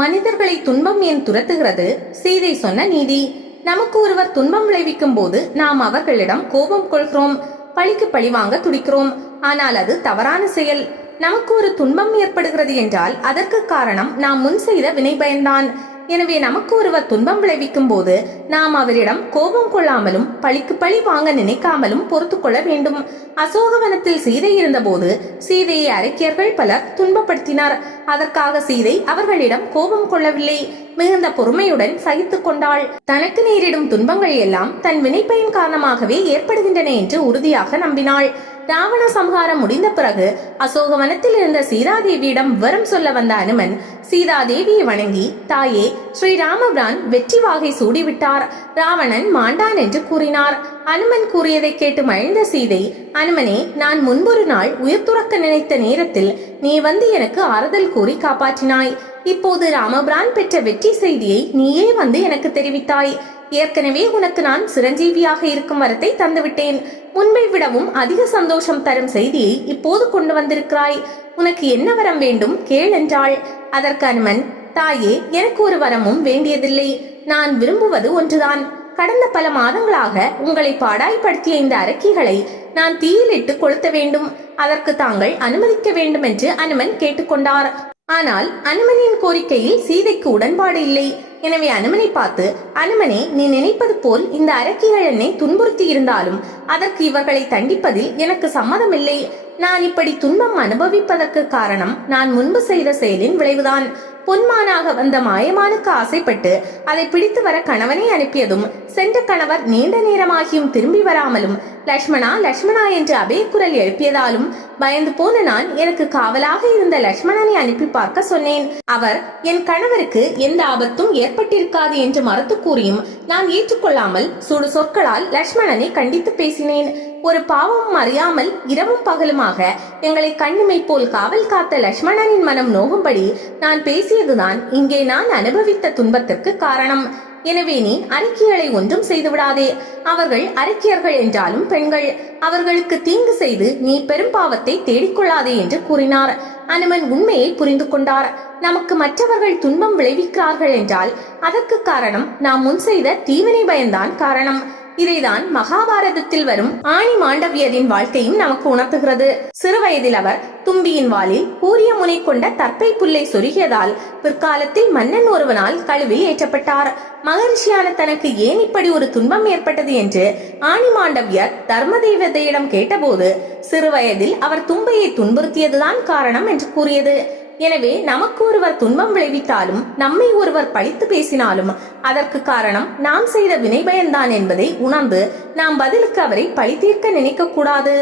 மனிதர்களை துன்பம் ஏன் துரத்துகிறது? சீதை சொன்ன நீதி. நமக்கு ஒருவர் துன்பம் விளைவிக்கும் போது நாம் அவர்களிடம் கோபம் கொள்கிறோம். பழிக்கு பழி வாங்க துடிக்கிறோம். ஆனால் அது தவறான செயல். நமக்கு ஒரு துன்பம் ஏற்படுகிறது என்றால் அதற்கு காரணம் நாம் முன் செய்த வினை பயன்தான் எனவே நமக்கு ஒருவர் துன்பம் விளைவிக்கும் போது நாம் அவரிடம் கோபம் கொள்ளாமலும் பழிக்கு பழி வாங்க நினைக்காமலும் பொறுத்து கொள்ள வேண்டும். அசோகவனத்தில் சீதை இருந்தபோது சீதையை அரக்கியர்கள் பலர் துன்பப்படுத்தினார். அதற்காக சீதை அவர்களிடம் கோபம் கொள்ளவில்லை. மிகுந்த பொறுமையுடன் சகித்துக் கொண்டாள். தனக்கு நேரிடும் துன்பங்கள் எல்லாம் தன் வினைப்பயன் காரணமாகவே ஏற்படுகின்றன என்று உறுதியாக நம்பினாள். ராவண சம்ஹாரம் முடிந்த பிறகு அசோகவனத்தில் இருந்த சீதாதேவியிடம் வரம் சொல்ல வந்த அனுமன் சீதாதேவியை வணங்கி தாயே ஸ்ரீராமபிரான் வெற்றி வாகை சூடிவிட்டார். ராவணன் மாண்டான் என்று கூறினார். அனுமன் கூறியதை கேட்டு மகிழ்ந்த சீதை அனுமனே நான் முன்பொரு நாள் உயிர் துறக்க நினைத்த நேரத்தில் நீ வந்து எனக்கு ஆறுதல் கூறி காப்பாற்றினாய். இப்போது ராமபிரான் பெற்ற வெற்றி செய்தியை நீயே வந்து எனக்கு தெரிவித்தாய். ஏற்கனவே உனக்கு நான் சிரஞ்சீவியாக இருக்கும் வரத்தை தந்துவிட்டேன். முன்பை விடவும் அதிக சந்தோஷம் தரும் செய்தியை இப்போது கொண்டு வந்திருக்கிறாய். உனக்கு என்ன வரம் வேண்டும்? கேள் என்றாள். அதற்கு அனுமன் தாயே எனக்கு ஒரு வரமும் வேண்டியதில்லை. நான் விரும்புவது ஒன்றுதான். கடந்த பல மாதங்களாக உங்களை பாடாய்படுத்திய இந்த அரக்கிகளை நான் தீயிலிட்டு கொளுத்த வேண்டும். அதற்கு தாங்கள் அனுமதிக்க வேண்டும் என்று அனுமன் கேட்டுக்கொண்டார். ஆனால் அனுமனின் கோரிக்கையில் சீதைக்கு உடன்பாடு இல்லை. எனவே அனுமனை பார்த்து அனுமனே நீ நினைப்பது போல் இந்த அரக்கிகள் என்னை துன்புறுத்தி இருந்தாலும் அதற்கு இவர்களை தண்டிப்பதில் எனக்கு சம்மதமில்லை. நான் இப்படி துன்பம் அனுபவிப்பதற்கு காரணம் நான் முன்பு செய்த செயலின் விளைவுதான். பொன்மானாக வந்த மாயமானுக்கு ஆசைப்பட்டு அதை பிடித்து வர கணவனை அனுப்பியதும் சென்ற கணவர் நீண்ட நேரமாகியும் திரும்பி வராமலும் லக்ஷ்மணா லட்சுமணா என்று அபயக்குரல் எழுப்பியதாலும் பயந்து போன நான் எனக்கு காவலாக இருந்த லக்ஷ்மணனை அனுப்பி பார்க்க சொன்னேன். அவர் என் கணவருக்கு எந்த ஆபத்தும் ஏற்பட்டிருக்காது என்று மறுத்து கூறியும் நான் ஏற்றுக்கொள்ளாமல் சுடு சொற்களால் லட்சுமணனை கண்டித்து பேசினேன். ஒரு பாவமும் அறியாமல் இரவும் பகலுமாக எங்களை கண்ணுமை போல் காவல் காத்த லட்சுமணனின் மனம் நோகும்படி நான் பேசியதுதான் இங்கே நான் அனுபவித்த துன்பத்திற்கு காரணம். எனவே நீ அறிக்கைகளை ஒன்றும் செய்துவிடாதே. அவர்கள் அறிக்கையர்கள் என்றாலும் பெண்கள். அவர்களுக்கு தீங்கு செய்து நீ பெரும் பாவத்தை தேடிக்கொள்ளாதே என்று கூறினார். அனுமன் உண்மையை புரிந்து கொண்டார். நமக்கு மற்றவர்கள் துன்பம் விளைவிக்கிறார்கள் என்றால் அதற்கு காரணம் நாம் முன் செய்த தீவினை பயன்தான் காரணம். இதைதான் மகாபாரதத்தில் வரும் ஆணி மாண்டவியரின் வாழ்க்கையும் நமக்கு உணர்த்துகிறது. சிறுவயதில் அவர் தும்பியின் வாளில் கூரிய முனை கொண்ட தற்பை புல்லை சொருகியதால் பிற்காலத்தில் மன்னன் ஒருவனால் கழுவில் ஏற்றப்பட்டார். மகரிஷியான தனக்கு ஏன் இப்படி ஒரு துன்பம் ஏற்பட்டது என்று ஆணி மாண்டவியர் தர்ம தெய்வதையிடம் கேட்டபோது சிறுவயதில் அவர் தும்பையை துன்புறுத்தியதுதான் காரணம் என்று கூறியது. எனவே நமக்கு ஒருவர் துன்பம் விளைவித்தாலும் நம்மை ஒருவர் பழித்து பேசினாலும் அதற்கு காரணம் நாம் செய்த வினைபயன்தான் என்பதை உணர்ந்து நாம் பதிலுக்கு அவரை பழி தீர்க்க நினைக்க கூடாது